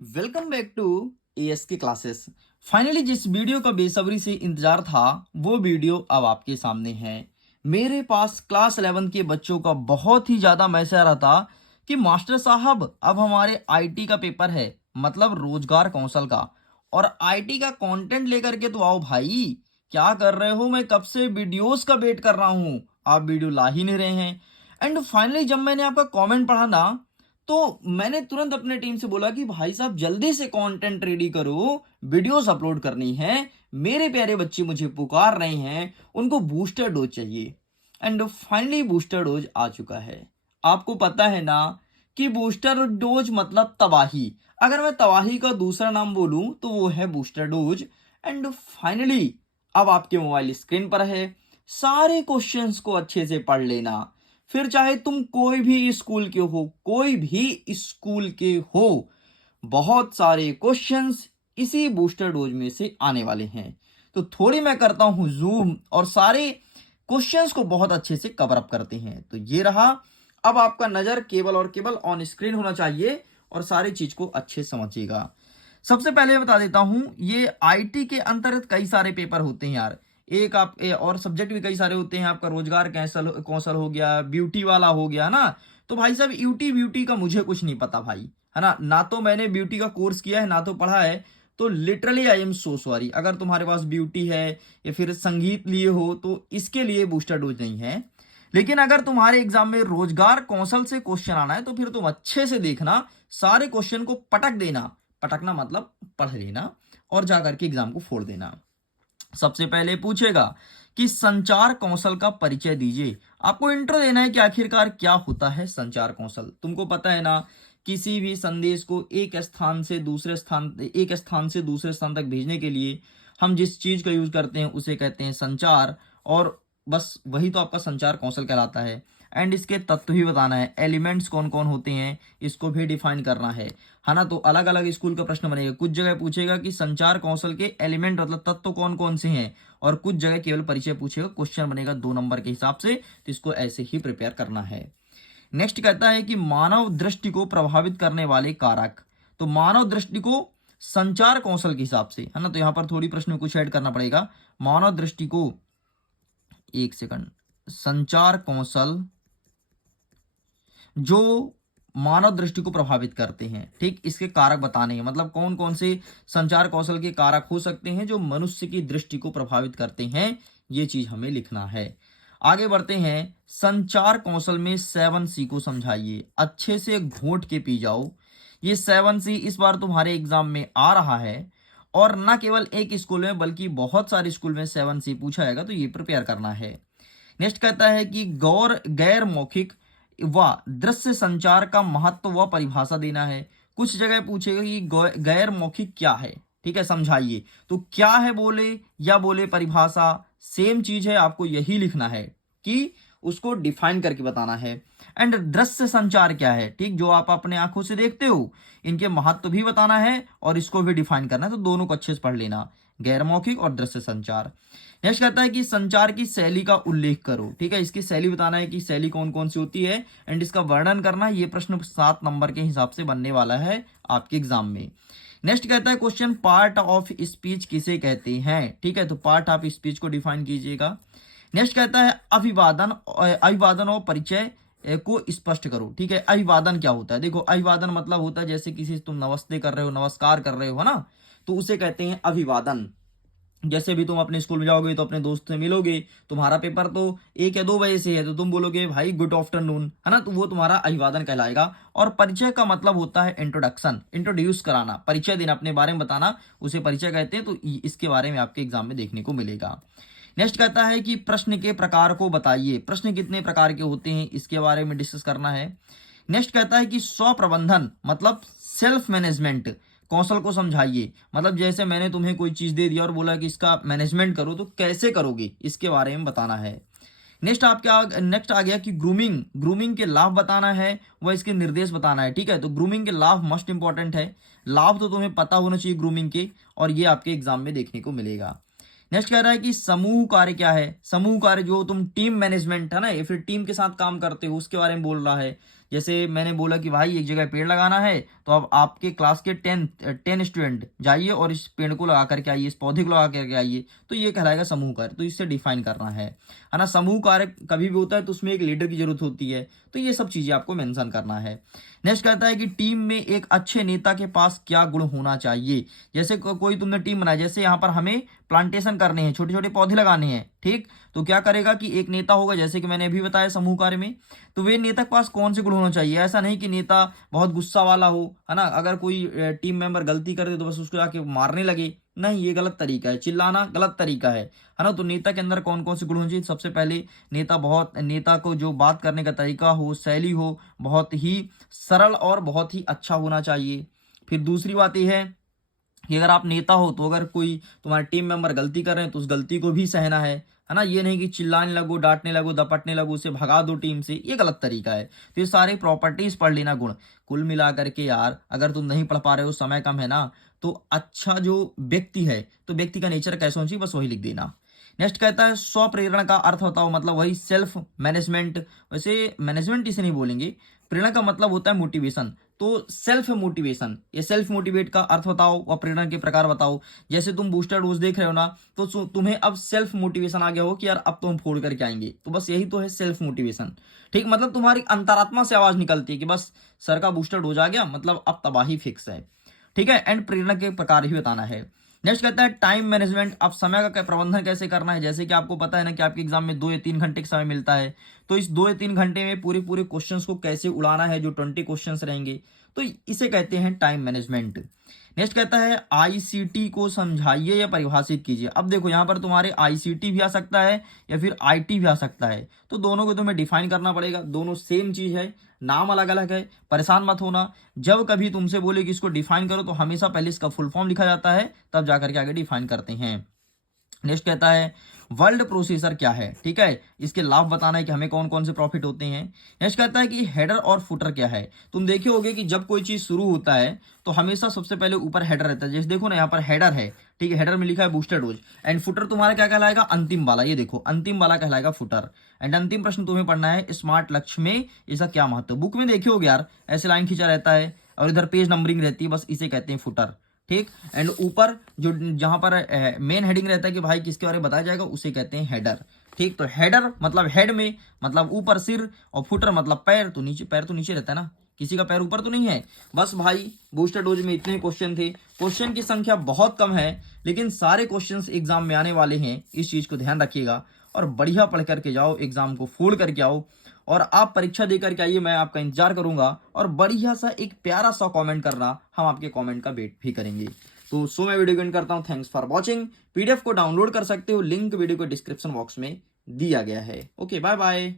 Welcome back to as के classes. Finally जिस video का बेसब्री से इंतजार था वो वीडियो अब आपके सामने है। मेरे पास क्लास 11 के बच्चों का बहुत ही ज़्यादा मैसेज आ रहा था कि मास्टर साहब अब हमारे आईटी का पेपर है, मतलब रोजगार कौशल का, और आईटी का कंटेंट लेकर के तो आओ भाई। क्या कर रहे हो? मैं कब से वीडियोस का वेट कर रहा हूँ, आप वीडियो ला ही नहीं रहे हैं। एंड फाइनली जब मैंने आपका कमेंट पढ़ा ना, तो मैंने तुरंत अपने टीम से बोला कि भाई साहब जल्दी से कंटेंट रेडी करो, वीडियोस अपलोड करनी है। मेरे प्यारे बच्चे मुझे पुकार रहे हैं, उनको बूस्टर डोज चाहिए। एंड फाइनली बूस्टर डोज आ चुका है। आपको पता है ना कि बूस्टर डोज मतलब तबाही। अगर मैं तबाही का दूसरा नाम बोलूं तो वो है बूस्टर डोज। एंड फाइनली अब आपके मोबाइल स्क्रीन पर है। सारे क्वेश्चंस को अच्छे से पढ़ लेना। फिर चाहे तुम कोई भी स्कूल के हो, कोई भी स्कूल के हो, बहुत सारे क्वेश्चंस इसी बूस्टर डोज में से आने वाले हैं। तो थोड़ी मैं करता हूं जूम और सारे क्वेश्चंस को बहुत अच्छे से कवर अप करते हैं। तो ये रहा। अब आपका नजर केवल और केवल ऑन स्क्रीन होना चाहिए और सारी चीज को अच्छे से समझिएगा। सबसे पहले बता देता हूं, ये आईटी के अंतर्गत कई सारे पेपर होते हैं यार। एक और सब्जेक्ट भी कई सारे होते हैं। आपका रोजगार कौशल कौशल हो गया, ब्यूटी वाला हो गया ना। तो भाई साहब यूटी ब्यूटी का मुझे कुछ नहीं पता भाई, है ना। ना तो मैंने ब्यूटी का कोर्स किया है, ना तो पढ़ा है। तो literally I am so sorry. अगर तुम्हारे पास ब्यूटी है या फिर संगीत लिए हो तो इसके लिए बूस्टर डोज नहीं है। लेकिन अगर तुम्हारे एग्जाम में रोजगार कौशल से क्वेश्चन आना है तो फिर तुम अच्छे से देखना, सारे क्वेश्चन को पटक देना। पटकना मतलब पढ़ लेना और जाकर के एग्जाम को फोड़ देना। सबसे पहले पूछेगा कि संचार कौशल का परिचय दीजिए। आपको इंट्रो देना है कि आखिरकार क्या होता है संचार कौशल। तुमको पता है ना, किसी भी संदेश को एक स्थान से दूसरे स्थान तक भेजने के लिए हम जिस चीज का यूज करते हैं उसे कहते हैं संचार। और बस वही तो आपका संचार कौशल कहलाता है। एंड इसके तत्व भी बताना है, एलिमेंट्स कौन कौन होते हैं इसको भी डिफाइन करना है ना। तो अलग अलग स्कूल का प्रश्न बनेगा। कुछ जगह पूछेगा कि संचार कौशल के एलिमेंट मतलब तत्व कौन कौन से हैं, और कुछ जगह केवल परिचय पूछेगा। क्वेश्चन बनेगा 2 नंबर के हिसाब से, तो इसको ऐसे ही प्रिपेयर करना है। नेक्स्ट कहता है कि मानव दृष्टि को प्रभावित करने वाले कारक। तो मानव दृष्टि को संचार कौशल के हिसाब से, है ना। तो यहां पर थोड़ी प्रश्न में कुछ ऐड करना पड़ेगा। मानव दृष्टि को, एक सेकंड, संचार कौशल जो मानव दृष्टि को प्रभावित करते हैं, ठीक, इसके कारक बताने हैं। मतलब कौन कौन से संचार कौशल के कारक हो सकते हैं जो मनुष्य की दृष्टि को प्रभावित करते हैं, ये चीज हमें लिखना है। आगे बढ़ते हैं। संचार कौशल में 7C को समझाइए। अच्छे से घोट के पी जाओ। ये 7C इस बार तुम्हारे एग्जाम में आ रहा है, और ना केवल एक स्कूल में बल्कि बहुत सारे स्कूल में 7C पूछा जाएगा, तो ये प्रिपेयर करना है। नेक्स्ट कहता है कि गौर गैर मौखिक व दृश्य संचार का महत्व व परिभाषा देना है। कुछ जगह पूछेगा कि गैर मौखिक क्या है, ठीक है, समझाइए। तो क्या है बोले या बोले परिभाषा सेम चीज है, आपको यही लिखना है कि उसको डिफाइन करके बताना है। एंड दृश्य संचार क्या है, ठीक, जो आप अपने आंखों से देखते हो, इनके महत्व भी बताना है और इसको भी डिफाइन करना है। तो दोनों को अच्छे से पढ़ लेना, गैर मौखिक और दृश्य संचार। नेक्स्ट कहता है कि संचार की शैली का उल्लेख करो। ठीक है, इसकी शैली बताना है कि शैली कौन कौन सी होती है एंड इसका वर्णन करना है। ये प्रश्न 7 नंबर के हिसाब से बनने वाला है आपके एग्जाम में। नेक्स्ट कहता है क्वेश्चन, पार्ट ऑफ स्पीच किसे कहते हैं। ठीक है, तो पार्ट ऑफ स्पीच को डिफाइन कीजिएगा। नेक्स्ट कहता है अभिवादन अभिवादन और परिचय को स्पष्ट करो। ठीक है, अभिवादन क्या होता है? देखो, अभिवादन मतलब होता है जैसे किसी से तुम नमस्ते कर रहे हो, नमस्कार कर रहे हो, है ना, तो उसे कहते हैं अभिवादन। जैसे भी तुम अपने स्कूल में जाओगे तो अपने दोस्त से मिलोगे, तुम्हारा पेपर तो 1 या 2 बजे से है, तो तुम बोलोगे भाई गुड आफ्टरनून, है ना, तो वो तुम्हारा अभिवादन कहलाएगा। और परिचय का मतलब होता है इंट्रोडक्शन, इंट्रोड्यूस कराना, परिचय देना, अपने बारे में बताना, उसे परिचय कहते हैं। तो इसके बारे में आपके एग्जाम में देखने को मिलेगा। नेक्स्ट कहता है कि प्रश्न के प्रकार को बताइए। प्रश्न कितने प्रकार के होते हैं इसके बारे में डिस्कस करना है। नेक्स्ट कहता है कि स्व प्रबंधन मतलब सेल्फ मैनेजमेंट कौशल को समझाइए। मतलब जैसे मैंने तुम्हें कोई चीज दे दिया और बोला कि इसका मैनेजमेंट करो, तो कैसे करोगे इसके बारे में बताना है। नेक्स्ट आ गया कि ग्रूमिंग, ग्रूमिंग के लाभ बताना है व इसके निर्देश बताना है। ठीक है, तो ग्रूमिंग के लाभ मोस्ट इंपॉर्टेंट है। लाभ तो तुम्हें पता होना चाहिए ग्रूमिंग के, और ये आपके एग्जाम में देखने को मिलेगा। नेक्स्ट कह रहा है कि समूह कार्य क्या है। समूह कार्य जो तुम टीम मैनेजमेंट है ना, या फिर टीम के साथ काम करते हो उसके बारे में बोल रहा है। जैसे मैंने बोला कि भाई एक जगह पेड़ लगाना है, तो अब आपके क्लास के 10 स्टूडेंट जाइए और इस पेड़ को लगा करके आइए, इस पौधे को लगा करके आइए, तो ये कहलाएगा समूह कार्य। तो इससे डिफाइन करना है ना। समूह कार्य कभी भी होता है तो उसमें एक लीडर की जरूरत होती है, तो ये सब चीजें आपको मेंशन करना है। नेक्स्ट कहता है कि टीम में एक अच्छे नेता के पास क्या गुण होना चाहिए। जैसे कोई तुमने टीम बनाई, जैसे यहाँ पर हमें प्लांटेशन करने हैं, छोटे छोटे पौधे लगाने हैं, ठीक, तो क्या करेगा कि एक नेता होगा, जैसे कि मैंने अभी बताया समूह कार्य में। तो वे नेता के पास कौन से गुण होना चाहिए, ऐसा नहीं कि नेता बहुत गुस्सा वाला हो, है ना, अगर कोई टीम मेंबर गलती कर दे तो बस उसको जाके मारने लगे, नहीं, ये गलत तरीका है, चिल्लाना गलत तरीका है ना। तो नेता के अंदर कौन कौन से गुण होने चाहिए, सबसे पहले नेता को जो बात करने का तरीका हो, शैली हो, बहुत ही सरल और बहुत ही अच्छा होना चाहिए। फिर दूसरी बात यह है कि अगर आप नेता हो तो अगर कोई तुम्हारे टीम मेंबर गलती कर रहे हैं तो उस गलती को भी सहना है ना। ये नहीं कि चिल्लाने लगो, डांटने लगो, दपटने लगो, उसे भगा दो टीम से, ये गलत तरीका है। तो ये सारे प्रॉपर्टीज पढ़ लेना गुण। कुल मिला करके यार, अगर तुम नहीं पढ़ पा रहे हो, समय कम है ना, तो अच्छा जो व्यक्ति है, तो व्यक्ति का नेचर कैसा होना चाहिए, बस वही लिख देना। नेक्स्ट कहता है स्व प्रेरणा का अर्थ बताओ, मतलब वही सेल्फ मैनेजमेंट। वैसे मैनेजमेंट इसे नहीं बोलेंगे, प्रेरणा का मतलब होता है मोटिवेशन, तो सेल्फ मोटिवेशन, ये सेल्फ मोटिवेट का अर्थ बताओ और प्रेरणा के प्रकार बताओ। जैसे तुम बूस्टर डोज देख रहे हो ना, तो तुम्हें अब सेल्फ मोटिवेशन आ गया हो कि यार अब तो हम फोड़ करके आएंगे, तो बस यही तो है सेल्फ मोटिवेशन, ठीक, मतलब तुम्हारी अंतरात्मा से आवाज निकलती है कि बस सर का बूस्टर डोज आ गया, मतलब अब तबाही फिक्स है, ठीक है। एंड प्रेरणा के प्रकार ही बताना है। नेक्स्ट कहता है टाइम मैनेजमेंट, अब समय का प्रबंधन कैसे करना है। जैसे कि आपको पता है ना कि आपके एग्जाम में 2 या 3 घंटे का समय मिलता है, तो इस 2 या 3 घंटे में पूरे पूरे क्वेश्चंस को कैसे उड़ाना है, जो 20 क्वेश्चंस रहेंगे, तो इसे कहते हैं टाइम मैनेजमेंट। नेक्स्ट कहता है आईसीटी को समझाइए या परिभाषित कीजिए। अब देखो यहाँ पर तुम्हारे आईसीटी भी आ सकता है या फिर आईटी भी आ सकता है, तो दोनों को तुम्हें डिफाइन करना पड़ेगा। दोनों सेम चीज है, नाम अलग अलग है, परेशान मत होना। जब कभी तुमसे बोले कि इसको डिफाइन करो, तो हमेशा पहले इसका फुल फॉर्म लिखा जाता है, तब जाकर के आगे डिफाइन करते हैं। नेक्स्ट कहता है वर्ल्ड प्रोसेसर क्या है, ठीक है, इसके लाभ बताना है कि हमें कौन कौन से प्रॉफिट होते हैं। नेक्स्ट कहता है कि हेडर और फुटर क्या है। तुम देखे होगे कि जब कोई चीज शुरू होता है तो हमेशा सबसे पहले ऊपर हेडर रहता है। जैसे देखो ना, यहाँ पर हेडर है, ठीक है, हेडर में लिखा है बूस्टर डोज, एंड फुटर तुम्हारा क्या कहलाएगा, अंतिम वाला, ये देखो अंतिम वाला कहलाएगा फुटर। एंड अंतिम प्रश्न तुम्हें पढ़ना है स्मार्ट लक्ष्य में इसका क्या महत्व। बुक में देखे होगे यार, ऐसे लाइन खींचा रहता है और इधर पेज नंबरिंग रहती है, बस इसे कहते हैं फुटर, ठीक। एंड ऊपर जो जहां पर मेन हेडिंग रहता है कि भाई किसके बारे में बताया जाएगा, उसे कहते हैं हेडर, ठीक। तो हेडर मतलब हेड में, मतलब ऊपर सिर, और फुटर मतलब पैर, तो नीचे, पैर तो नीचे रहता है ना, किसी का पैर ऊपर तो नहीं है। बस भाई बूस्टर डोज में इतने क्वेश्चन थे, क्वेश्चन की संख्या बहुत कम है, लेकिन सारे क्वेश्चंस एग्जाम में आने वाले हैं, इस चीज को ध्यान रखिएगा और बढ़िया पढ़ करके जाओ, एग्जाम को फोड़ करके आओ और आप परीक्षा दे करके आइए। मैं आपका इंतजार करूंगा और बढ़िया सा एक प्यारा सा कमेंट करना, हम आपके कमेंट का वेट भी करेंगे। तो मैं वीडियो को एंड करता हूं। Thanks for watching. पीडीएफ को डाउनलोड कर सकते हो, लिंक वीडियो को डिस्क्रिप्शन बॉक्स में दिया गया है। Okay, bye bye.